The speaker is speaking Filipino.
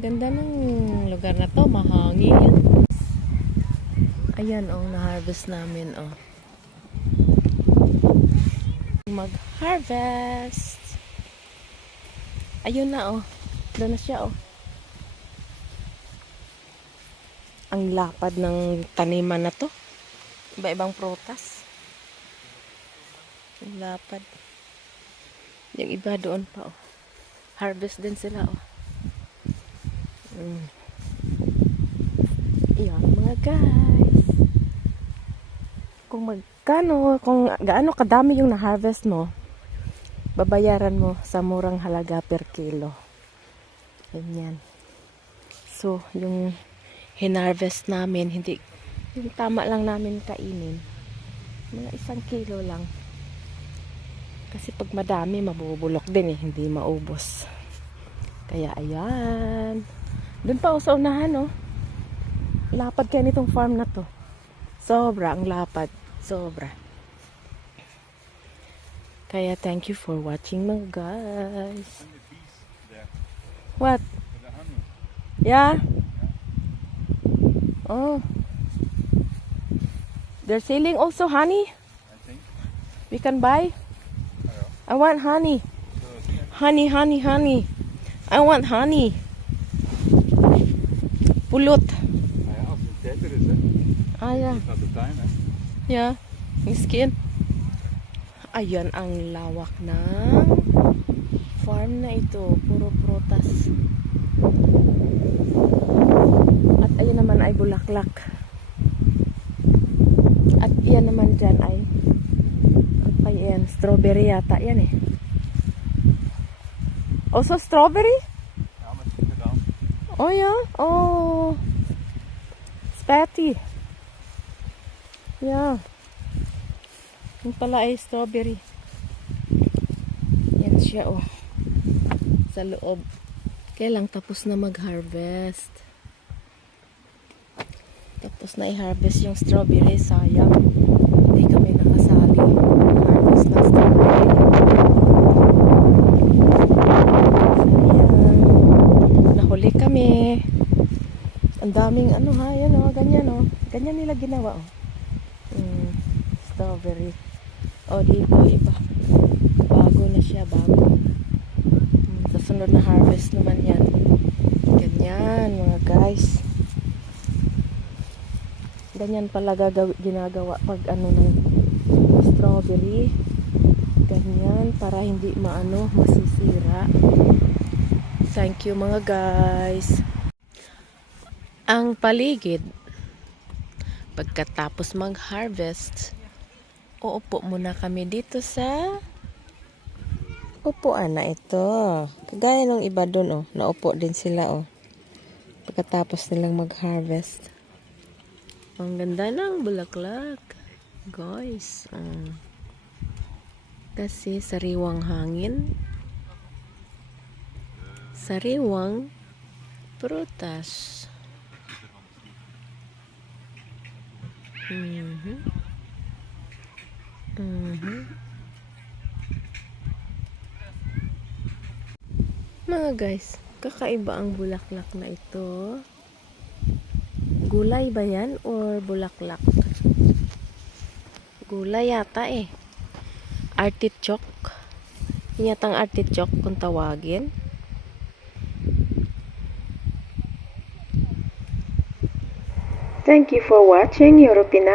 Ganda ng lugar na to, mahangin. Ayan oh, na-harvest namin oh. Mag-harvest. Ayun na oh. Doon na siya oh. Ang lapad ng taniman na to. Iba-ibang prutas. Ang lapad. Yung iba doon pa oh. Harvest din sila oh. Mm. Yan mga guys. Kung magkano, kung gaano kadami yung na-harvest mo, babayaran mo sa murang halaga per kilo. Ganyan. So, yung hinarvest namin, hindi, yung tama lang namin kainin. Mga isang kilo lang. Kasi pag madami, mabubulok din eh, hindi maubos. Kaya ayan. Doon pa ako sa unahan, oh. Lapad kaya nitong farm na to. Sobra ang lapad. Sobra. Kaya thank you for watching mga guys. What? Yeah? Oh. They're selling also honey? I think. We can buy? I want honey. Honey, honey, honey. I want honey. Pulot. Ja, als het tijd er is, hè. Ah, ja. Not the time, hè. Yeah. Yung skin. Ayan ang lawak ng farm na ito. Puro prutas. At ayun naman ay bulaklak. At yan naman dyan ay pa yan? Strawberry yata yan eh. Also strawberry? Ja, maar het is gedaan. Oh ja? Oh. Spatty. Yeah. Yung pala ay strawberry. Yan siya oh. Sa loob. Kailang tapos na mag-harvest. Tapos na i-harvest yung strawberry. Sayang. Hindi kami nakasali. Harvest ng strawberry. Ayan. Nahuli kami. Ang daming ano ha, yan oh, ganyan oh. Ganyan nila ginawa oh. Mm, strawberry. Oh, dito iba. Bago na siya, bago. Mm, sa sunod na harvest naman yan. Ganyan, mga guys. Ganyan pala ginagawa pag ano ng strawberry. Ganyan, para hindi maano, masisira. Thank you mga guys. Ang paligid, pagkatapos mag-harvest, uupo muna kami dito sa upuan na ito. Kagaya ng iba doon, oh. Naupo din sila, oh. Pagkatapos nilang mag-harvest. Ang ganda ng bulaklak. Guys. mm. Kasi sariwang hangin. Sariwang prutas. Mhm. Mhm. Mga guys, kakaiba ang bulaklak na ito. Gulay ba yan or bulaklak? Gulay yata eh. Artichoke. Yatang artichoke kung tawagin. Thank you for watching. European